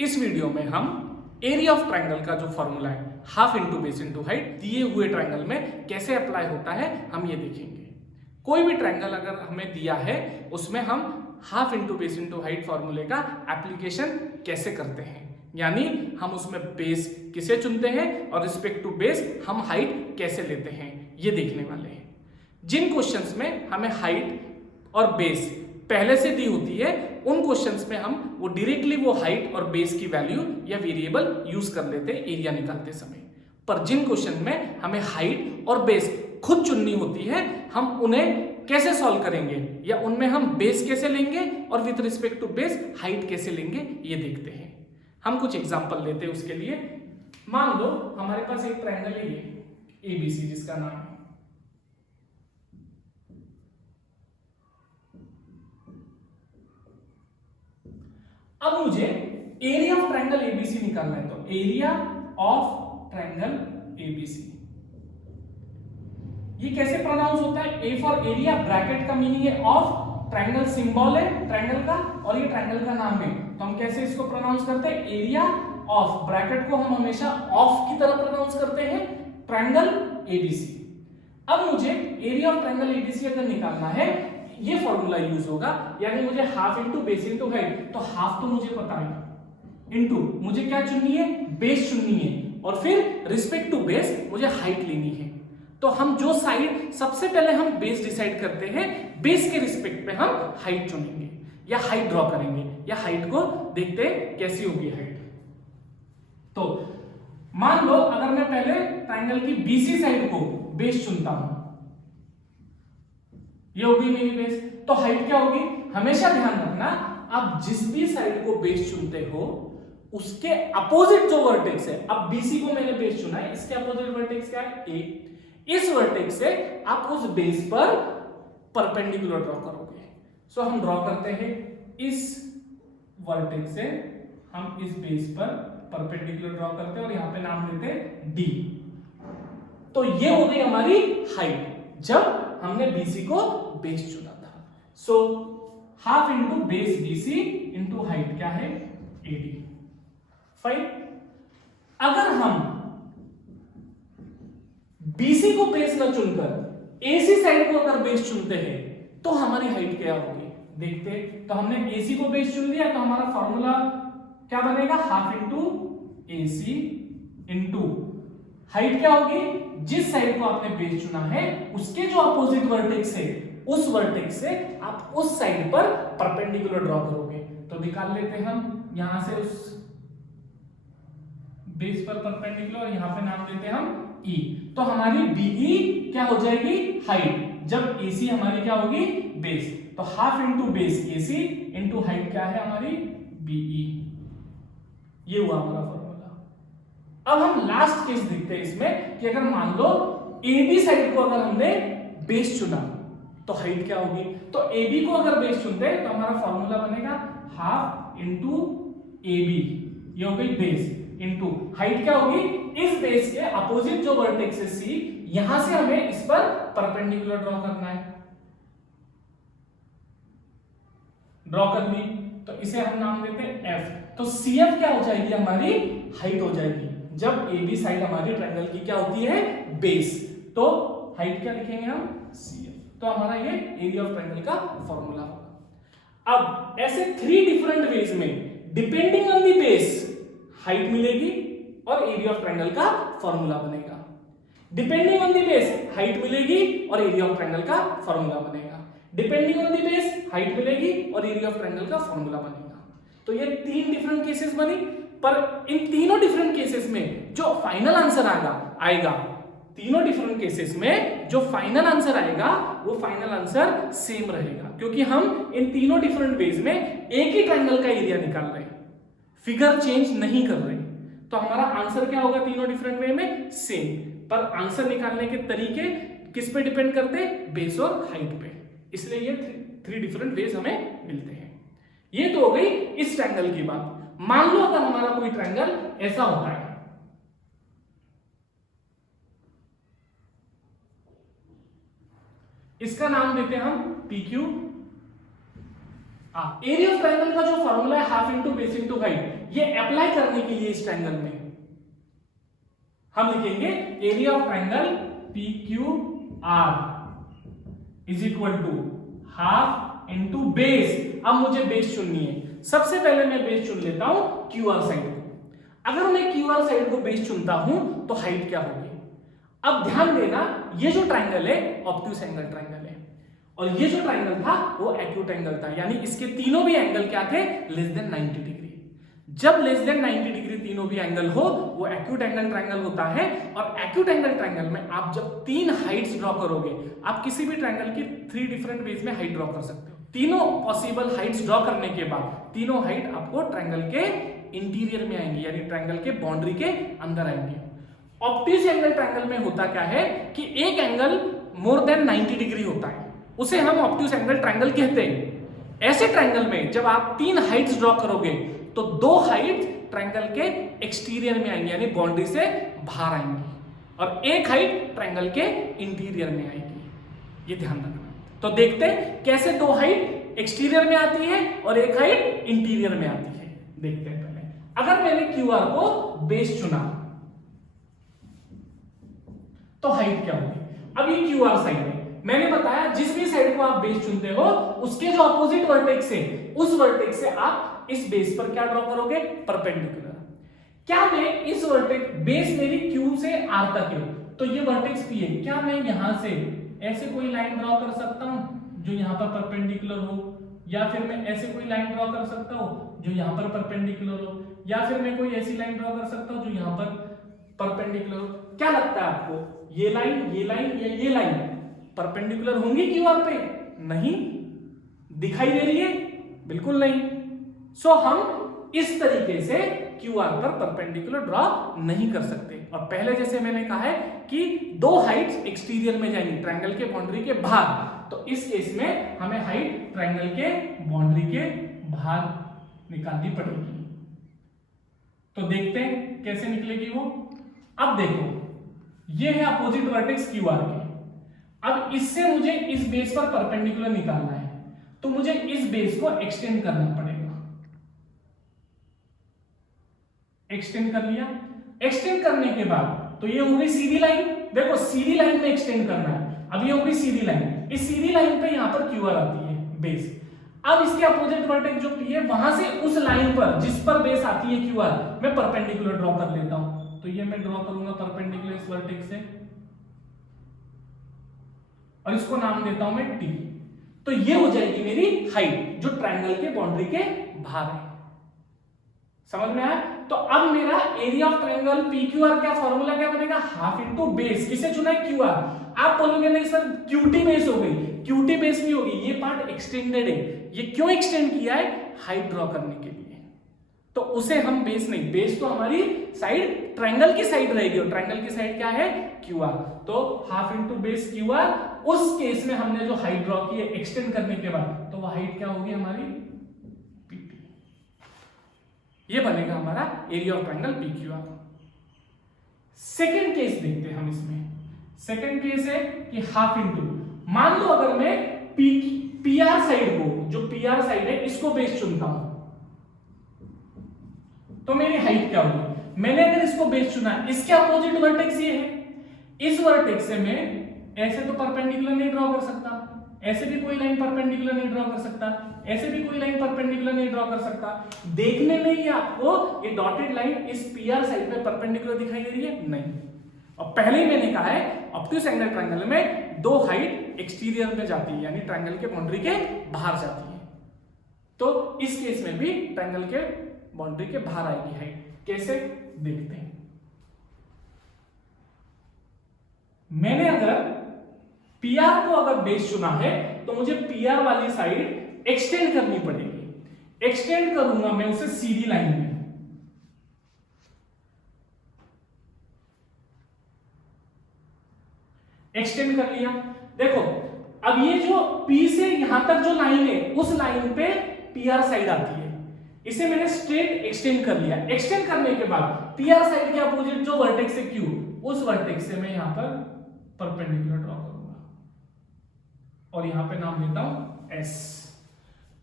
इस वीडियो में हम एरिया ऑफ ट्रायंगल का जो फॉर्मूला है half into base into height दिए हुए ट्रायंगल में कैसे अप्लाई होता है हम ये देखेंगे। कोई भी ट्रायंगल अगर हमें दिया है उसमें हम half into base into height फॉर्मूले का एप्लीकेशन कैसे करते हैं, यानी हम उसमें बेस किसे चुनते हैं और रिस्पेक्ट टू बेस हम हाइट कैसे लेते हैं, ये देखने वाले हैं। जिन क्वेश्चंस में हमें हाइट और बेस पहले से दी होती है उन क्वेश्चंस में हम वो डायरेक्टली वो हाइट और बेस की वैल्यू या वेरिएबल यूज कर लेते हैं एरिया निकालते समय। पर जिन क्वेश्चन में हमें हाइट और बेस खुद चुननी होती है हम उन्हें कैसे सॉल्व करेंगे या उनमें हम बेस कैसे लेंगे और with respect to base height कैसे लेंगे ये देखते हैं। हम कुछ एग्जांपल लेते हैं उसके लिए। मान लो हमारे पास एक ट्रायंगल है ये एबीसी जिसका नाम है। अब मुझे एरिया ऑफ ट्रायंगल एबीसी निकालना है, तो एरिया ऑफ ट्रायंगल एबीसी ये कैसे प्रोनाउंस होता है? ए फॉर एरिया, ब्रैकेट का मीनिंग है ऑफ, ट्रायंगल सिंबल है ट्रायंगल का और ये ट्रायंगल का नाम है, तो हम कैसे इसको प्रोनाउंस करते हैं? एरिया ऑफ, ब्रैकेट को हम हमेशा ऑफ की तरह प्रोनाउंस करते हैं, ट्रायंगल एबीसी। अब मुझे एरिया ऑफ ट्रायंगल एबीसी अगर निकालना है ये फॉर्मूला यूज होगा, यानी मुझे half into base into height, तो हाफ तो मुझे पता है, इंटू मुझे क्या चुननी है? बेस चुननी है, और फिर रिस्पेक्ट टू बेस मुझे हाइट लेनी है। तो हम जो साइड सबसे पहले हम बेस डिसाइड करते हैं, बेस के रिस्पेक्ट पे हम हाइट चुनेंगे या हाइट ड्रॉ करेंगे या हाइट को देखते हैं कैसी होगी हाइट। तो मान लो अगर मैं पहले ट्रायंगल की बीसी साइड को बेस चुनता हूं, ये होगी मेरी बेस, तो हाइट क्या होगी? हमेशा ध्यान रखना आप जिस भी साइड को बेस चुनते हो उसके अपोजिट जो वर्टेक्स है, अब बीसी को मैंने बेस चुना है, इसके अपोजिट वर्टेक्स क्या है? ए। इस वर्टेक्स से आप उस बेस पर परपेंडिकुलर ड्रॉ करोगे। सो हम ड्रॉ करते हैं इस वर्टेक्स से हम इस बेस पर परपेंडिकुलर ड्रॉ करते हैं और यहां पे नाम देते हैं डी। तो ये हो गई हमारी हाइट जब हमने बीसी को बेस चुना था। So half into base BC into height क्या है? 80। फाइन। अगर हम बीसी को बेस न चुनकर एसी साइड को अगर बेस चुनते हैं तो हमारी हाइट क्या होगी देखते हैं। तो हमने एसी को बेस चुन लिया, तो हमारा फॉर्मूला क्या बनेगा? Half into AC into height क्या होगी? जिस साइड को आपने बेस चुना है उसके जो अपोजिट वर्टेक्स है उस वर्टेक्स से आप उस साइड पर परपेंडिकुलर ड्रॉ करोगे। तो निकाल लेते हैं हम यहां से उस बेस पर परपेंडिकुलर, और यहां पे नाम देते हैं हम E। तो हमारी बीई क्या हो जाएगी? हाइट, जब AC हमारी क्या होगी? बेस। तो half into base AC into height क्या है हमारी? बीई। ये हुआ हमारा फॉर्मूला। अब हम लास्ट केस देखते हैं इसमें कि अगर मान लो AB साइड को अगर हमने बेस चुना तो हाइट क्या होगी? तो AB को अगर बेस चुनते हैं तो हमारा फॉर्मूला बनेगा हाफ इंटू AB, ये हो गई बेस, इंटू हाइट क्या होगी? इस बेस के अपोजिट जो वर्टेक्स है C, यहां से हमें इस पर परपेंडिकुलर ड्रॉ करना है। ड्रॉ कर ली तो इसे हम नाम देते हैं F। तो CF क्या हो जाएगी? हमारी हाइट हो जाएगी जब AB साइड हमारी ट्रायंगल की क्या होती है? बेस। तो हाइट क्या लिखेंगे हम? CF। तो हमारा ये एरिया ऑफ ट्रायंगल का फॉर्मूला होगा। अब ऐसे 3 डिफरेंट वेज में depending on the base height मिलेगी और एरिया ऑफ ट्रायंगल का फॉर्मूला बनेगा। Depending on the base height मिलेगी और एरिया ऑफ ट्रायंगल का फॉर्मूला बनेगा। Depending on the base height मिलेगी और एरिया ऑफ ट्रायंगल का फॉर्मूला बनेगा। तो ये 3 डिफरेंट केसेस बनी, पर इन तीनों डिफरेंट केसेस में जो फाइनल आंसर आएगा तीनों डिफरेंट केसेस में जो फाइनल आंसर आएगा वो फाइनल आंसर सेम रहेगा, क्योंकि हम इन तीनों डिफरेंट वेज में एक ही ट्रायंगल का एरिया निकाल रहे हैं, फिगर चेंज नहीं कर रहे। तो हमारा आंसर क्या होगा तीनों डिफरेंट वे में? सेम। पर आंसर निकालने के तरीके किस पे डिपेंड करते हैं? बेस और हाइट पे। इसलिए ये 3 डिफरेंट वेज हमें मिलते हैं। ये तो हो गई इस ट्रायंगल की बात। मान लो अगर हमारा कोई ट्रायंगल ऐसा होता है, इसका नाम देते हैं हम PQ, एरिया ऑफ ट्रायंगल का जो फॉर्मूला है half into base into height, ये अप्लाई करने के लिए इस ट्रायंगल में हम लिखेंगे area of triangle P Q R is equal to half into base. अब मुझे बेस चुननी है, सबसे पहले मैं बेस चुन लेता हूं क्यू आर साइड को। अगर मैं क्यू आर साइड को बेस चुनता हूं तो हाइट क्या होगी? अब ध्यान देना, ये जो ट्रायंगल है ऑब्ट्यूज एंगल ट्रायंगल है और ये जो ट्रायंगल था वो एक्यूट एंगल था, यानी इसके तीनों भी एंगल क्या थे? Less than 90 degree. जब लेस देन 90 डिग्री तीनों भी एंगल हो वो एक्यूट एंगल ट्रायंगल होता है। और एक्यूट एंगल ट्रायंगल में आप जब तीन हाइट्स ड्रॉ करोगे, आप किसी भी ट्रायंगल की 3 डिफरेंट वेज में हाइट ड्रॉ कर सकते हो। तीनों पॉसिबल हाइट्स ड्रॉ करने के बाद तीनों हाइट आपको ट्रायंगल के इंटीरियर में आएंगी, यानी ट्रायंगल के बाउंड्री के अंदर आएंगे। ऑब्ट्यूज एंगल ट्रायंगल में होता क्या है कि एक एंगल मोर देन 90 डिग्री होता है, उसे हम ऑब्ट्यूज एंगल ट्रायंगल कहते हैं। ऐसे ट्रायंगल में जब आप तीन हाइट्स ड्रॉ करोगे तो दो हाइट ट्रायंगल के एक्सटीरियर में आएंगी, यानी बाउंड्री से बाहर आएंगी, और एक हाइट ट्रायंगल के इंटीरियर में आएगी। ये ध्यान रखना। तो देखते हैं कैसे दो हाइट एक्सटीरियर में आती है और एक हाइट इंटीरियर में आती है। देखते हैं पहले, अगर मैंने क्यू आर को बेस चुना तो हाइट क्या होगी? अब ये क्यू आर साइड है, मैंने बताया जिस भी साइड को आप बेस चुनते हो उसके जो अपोजिट वर्टेक्स है उस वर्टेक्स से आप इस बेस पर क्या ड्रॉ करोगे? परपेंडिकुलर। क्या मैं इस वर्टेक्स, बेस मेरी क्यू से आर तक है तो ये वर्टेक्स पी है, क्या मैं यहां से ऐसे कोई लाइन ड्रॉ कर सकता हूं जो यहां पर परपेंडिकुलर हो, या फिर मैं ऐसे कोई लाइन ड्रॉ कर सकता हूं जो यहां पर परपेंडिकुलर हो, या फिर मैं कोई ऐसी लाइन ड्रॉ कर सकता हूं जो यहां पर परपेंडिकुलर हो? क्या लगता है आपको, ये लाइन या ये लाइन परपेंडिकुलर होंगी क्यू आर पे? नहीं दिखाई दे रही है, बिल्कुल नहीं। सो हम इस तरीके से क्यू आर पर परपेंडिकुलर ड्रॉ नहीं कर सकते। और पहले जैसे मैंने कहा है कि दो हाइट्स एक्सटीरियर में जाएंगी ट्रायंगल के बाउंड्री के बाहर, तो इस केस में हमें हाइट ट्रायंगल के बाउंड्री के बाहर निकालनी पड़ेगी। तो देखते हैं कैसे निकलेगी वो। अब देखो, ये है अपोजिट वर्टेक्स क्यू आर के। अब इससे मुझे इस बेस पर परपेंडिकुलर निकालना है, तो मुझे इस बेस को एक्सटेंड करना पड़ेगा। एक्सटेंड कर लिया। एक्सटेंड करने के बाद तो ये हो गई सीधी लाइन। देखो सीधी लाइन में एक्सटेंड करना है। अब ये हो गई सीधी लाइन, इस सीधी लाइन पे यहां पर क्यू आर आती है बेस। अब इसके अपोजिट वर्टेक्स जो पी है वहां से उस लाइन पर जिस पर बेस आती है क्यू आर, मैं परपेंडिकुलर ड्रॉ कर लेता हूं। तो ये मैं ड्रॉ करूंगा परपेंडिकुलर इस वर्टेक्स से, और इसको नाम देता हूं मैं टी। तो ये हो जाएगी मेरी हाइट जो ट्रायंगल के बाउंड्री के बाहर है। समझ में आया? तो अब मेरा area of triangle P Q are का फॉर्मूला क्या बनेगा? Half into base. किसे चुना है? Q are. आप बोलोगे नहीं सर क्यूटी बेस हो गई, क्यूटी बेस नहीं होगी, ये पार्ट एक्सटेंडेड है। ये क्यों एक्सटेंड किया है? हाइट ड्रॉ करने के लिए। तो उसे हम बेस नहीं, बेस तो हमारी साइड ट्रायंगल की साइड रहेगी, और ट्रायंगल की साइड क्या है? Q R. तो half into base Q R. उस केस में हमने जो हाइट ड्रॉ की है एक्सटेंड करने के बाद, तो वह हाइट क्या होगी हमारी? पीटी। ये बनेगा हमारा area of triangle P Q are. Second case देखते हैं हम इसमें। सेकेंड केस है कि हाफ इंटू, मान लो अगर मैं पी आर साइड को, जो पी आर साइड है इसको बेस चुनता हूं तो मेरी हाइट क्या होगी? मैंने अगर इसको बेस चुना, इसके अपोजिट वर्टेक्स ये है, इस वर्टेक्स से मैं ऐसे तो परपेंडिकुलर नहीं ड्रॉ कर सकता, ऐसे भी कोई लाइन परपेंडिकुलर नहीं ड्रॉ कर सकता, ऐसे भी कोई लाइन परपेंडिकुलर नहीं ड्रॉ कर सकता। देखने में ही आपको ये डॉटेड लाइन इस पीआर साइड पे परपेंडिकुलर दिखाई दे रही है? नहीं। और पहले ही मैंने कहा है ऑब्ट्यूज एंगल ट्रायंगल में दो हाइट एक्सटीरियर में जाती है, यानी ट्रायंगल के बाउंड्री के बाहर जाती है। तो इस केस में भी ट्रायंगल के बाउंड्री के बाहर आएगी हाइट। कैसे? देखते हैं। मैंने अगर पीआर को अगर बेस चुना है तो मुझे पीआर वाली साइड एक्सटेंड करनी पड़ेगी। एक्सटेंड करूंगा मैं उसे सीधी लाइन में। एक्सटेंड कर लिया। देखो अब ये जो P से यहां तक जो लाइन है उस लाइन पे पीआर साइड आती है, इसे मैंने स्ट्रेट एक्सटेंड कर लिया। एक्सटेंड करने के बाद पीआर साइड के अपोजिट जो वर्टेक्स है Q, उस वर्टेक्स से मैं यहां पर परपेंडिकुलर ड्रॉ करूंगा और यहां पे नाम देता हूं S।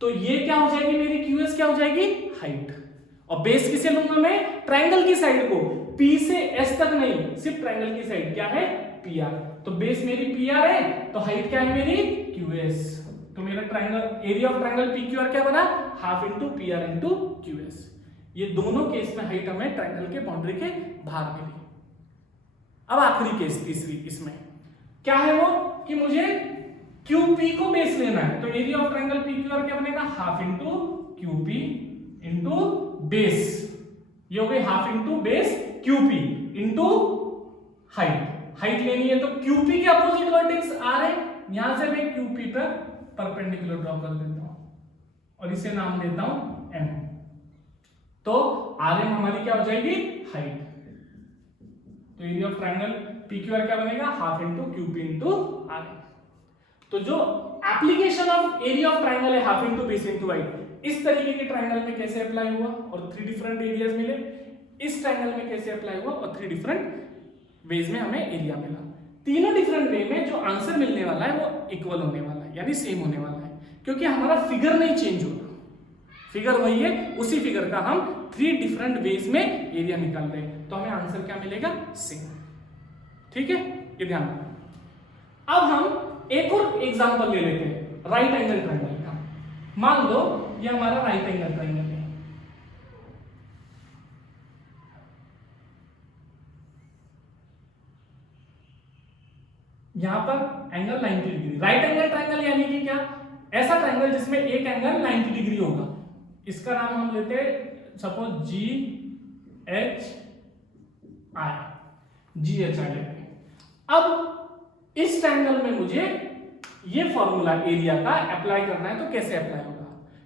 तो ये क्या हो जाएगी मेरी QS क्या हो जाएगी हाइट। और बेस किसे लूंगा मैं, ट्रायंगल की साइड को, P से S तक नहीं, सिर्फ ट्रायंगल की साइड क्या है PR। तो बेस मेरी PR है तो हाइट क्या है मेरी QS। तो मेरा triangle area of triangle PQR क्या बना, half into PR into QS। ये दोनों केस में हाइट हमें ट्रायंगल के बाउंड्री के बाहर मिली। अब आखिरी केस तीसरी, इसमें क्या है वो कि मुझे QP को बेस लेना है। तो एरिया ऑफ ट्रायंगल PQR क्या बनेगा, half into QP into base, ये हो गई half into base QP into height. Height लेनी है तो QP के अपोजिट वर्टेक्स R है, यहां से मैं QP पर परपेंडिकुलर ड्रॉ कर देता हूं और इसे नाम देता हूं M। तो RM हमारी क्या हो जाएगी हाइट। तो एरिया ऑफ ट्रायंगल PQR क्या बनेगा, half into QP into RM। तो जो application of area of triangle है half into base into height, इस तरीके के ट्रायंगल में कैसे अप्लाई हुआ और 3 डिफरेंट एरियाज मिले, इस ट्रायंगल में कैसे अप्लाई हुआ और 3 डिफरेंट वेज में हमें एरिया मिला। तीनों डिफरेंट वे में जो आंसर मिलने वाला है वो इक्वल होने वाला है, यानी सेम होने वाला है, क्योंकि हमारा फिगर नहीं चेंज होगा, फिगर वही है, उसी फिगर का हम 3 डिफरेंट वेज में एरिया निकाल रहे हैं, तो हमें आंसर क्या मिलेगा, सेम। ठीक है, ये ध्यान रखना। अब हम एक और एग्जांपल ले लेते हैं राइट एंगल ट्रायंगल का। मान लो ये हमारा राइट एंगल ट्रायंगल है, यहां पर angle 90 degree. Right angle triangle यानी कि क्या, ऐसा ट्रायंगल जिसमें एक एंगल 90 डिग्री होगा। इसका नाम हम लेते हैं सपोज GHI लेते हैं। अब इस ट्रायंगल में मुझे ये फॉर्मूला एरिया का अप्लाई करना है, तो कैसे अप्लाई होगा।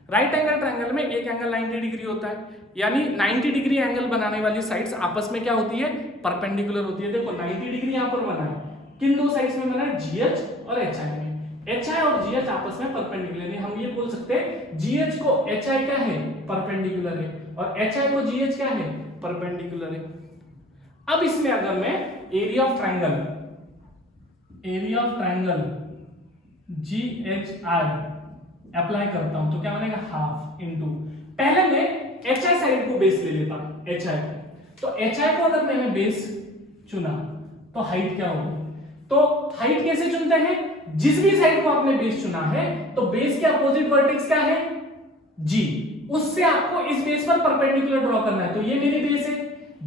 राइट एंगल ट्रायंगल में एक एंगल 90 डिग्री होता है, यानी 90 डिग्री एंगल बनाने वाली साइड्स आपस में क्या होती है, परपेंडिकुलर होती है। देखो 90 डिग्री यहां पर बना है, किन दो साइड्स में बना है, GH और HI में। HI और GH आपस में परपेंडिकुलर है, हम ये बोल सकते हैं GH को HI क्या है, परपेंडिकुलर है, और HI को GH क्या है, परपेंडिकुलर है। अब इसमें अगर मैं area of triangle GHI apply करता हूं तो क्या बनेगा, हाफ इंटू, पहले मैं HI साइड को बेस ले लेता हूं, HI को। तो HI को अगर मैंने बेस चुना तो हाइट क्या होगी, तो हाइट कैसे चुनते हैं, जिस भी साइड को आपने बेस चुना है तो बेस के अपोजिट वर्टेक्स क्या है, G, उससे आपको इस बेस पर परपेंडिकुलर ड्रॉ करना है। तो ये मेरी बेस है,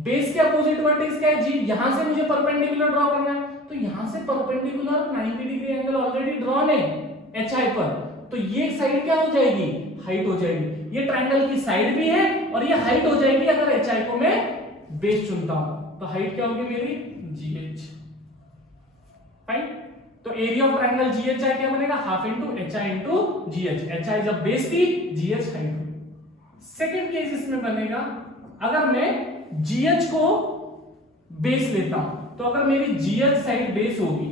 बेस के अपोजिट वर्टेक्स क्या है, G, यहां से मुझे परपेंडिकुलर ड्रॉ करना है। तो यहां से perpendicular 90 degree angle already drawn है HI पर, तो ये साइड क्या हो जाएगी, हाइट हो जाएगी। ये ट्रायंगल की साइड भी है और ये हाइट हो जाएगी अगर HI को मैं बेस चुनता हूं। तो हाइट क्या होगी मेरी, GH। फाइन, तो एरिया ऑफ ट्रायंगल GHI क्या बनेगा, half into HI into GH। HI जब बेस थी, GH हाइट हुई। सेकेंड केस इसमें बनेगा, अगर मैं GH को बेस लेता हूं तो अगर मेरी GH साइड बेस होगी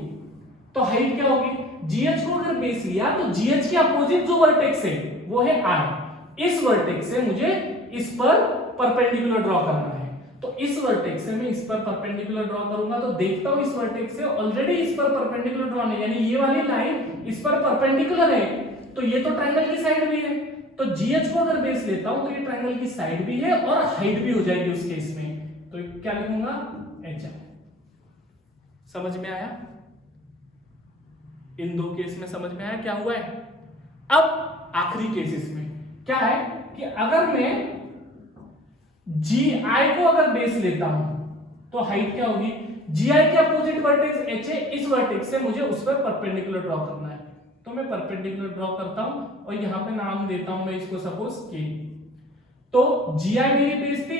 तो हाइट क्या होगी, GH को अगर बेस लिया तो GH के अपोजिट जो वर्टेक्स है वो है I। इस वर्टेक्स से मुझे इस पर परपेंडिकुलर ड्रॉ करना है, तो इस वर्टेक्स से मैं इस पर परपेंडिकुलर ड्रॉ करूंगा तो देखता हूं इस वर्टेक्स से ऑलरेडी इस पर परपेंडिकुलर ड्रॉ है, यानी ये वाली लाइन इस पर परपेंडिकुलर है, तो ये तो ट्रायंगल की साइड भी है। तो GH को अगर बेस लेता हूं तो ये ट्रायंगल की साइड भी है और हाइट भी हो जाएगी उस केस में, तो क्या लिखूंगा, HI। समझ में आया, इन दो केस में समझ में आया क्या हुआ है। अब आखिरी केस इसमें क्या है कि अगर मैं GI को अगर बेस लेता हूं तो हाइट क्या होगी, GI के अपोजिट वर्टेक्स HA, इस वर्टेक्स से मुझे उस पर परपेंडिकुलर ड्रॉ करना है, तो मैं परपेंडिकुलर ड्रॉ करता हूं और यहां पे नाम देता हूं मैं इसको सपोज K। तो GI मेरी बेस थी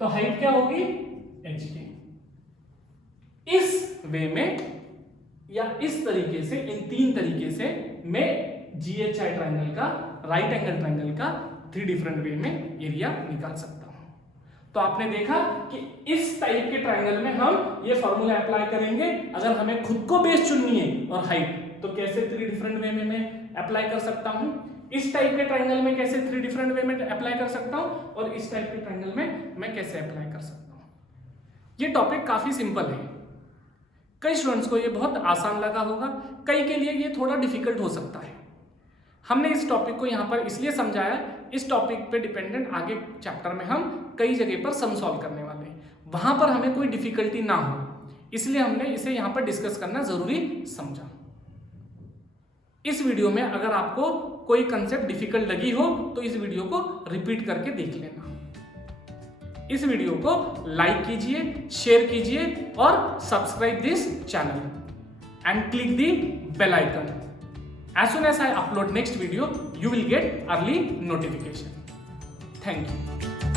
तो हाइट क्या होगी, HK। इस वे में या इस तरीके से, इन 3 तरीके से मैं GHI ट्रायंगल का, राइट एंगल ट्रायंगल का 3 डिफरेंट वे में एरिया निकाल सकता हूं। तो आपने देखा कि इस टाइप के ट्रायंगल में हम ये फॉर्मूला अप्लाई करेंगे। अगर हमें खुद को बेस चुननी है और हाइट, तो कैसे 3 डिफरेंट वे में मैं अप्लाई कर सकता हूं। इस टाइप के ट्रायंगल में कैसे 3 डिफरेंट वे में अप्लाई कर सकता हूं, और इस टाइप के ट्रायंगल में मैं कैसे अप्लाई कर सकता हूं। ये टॉपिक काफी सिंपल है, कई स्टूडेंट्स को ये बहुत आसान लगा होगा, कई के लिए ये थोड़ा डिफिकल्ट हो सकता है। हमने इस टॉपिक को यहाँ पर इसलिए समझाया, इस टॉपिक पे डिपेंडेंट आगे चैप्टर में हम कई जगह पर सम सॉल्व करने वाले हैं, वहां पर हमें कोई डिफिकल्टी ना हो, इसलिए हमने इसे यहाँ पर डिस्कस करना जरूरी समझा। इस वीडियो में अगर आपको कोई कंसेप्ट डिफिकल्ट लगी हो तो इस वीडियो को रिपीट करके देख लेना। इस वीडियो को लाइक कीजिए, शेयर कीजिए और subscribe this channel and click the bell icon. As soon as I upload next video, you will get early notification. Thank you.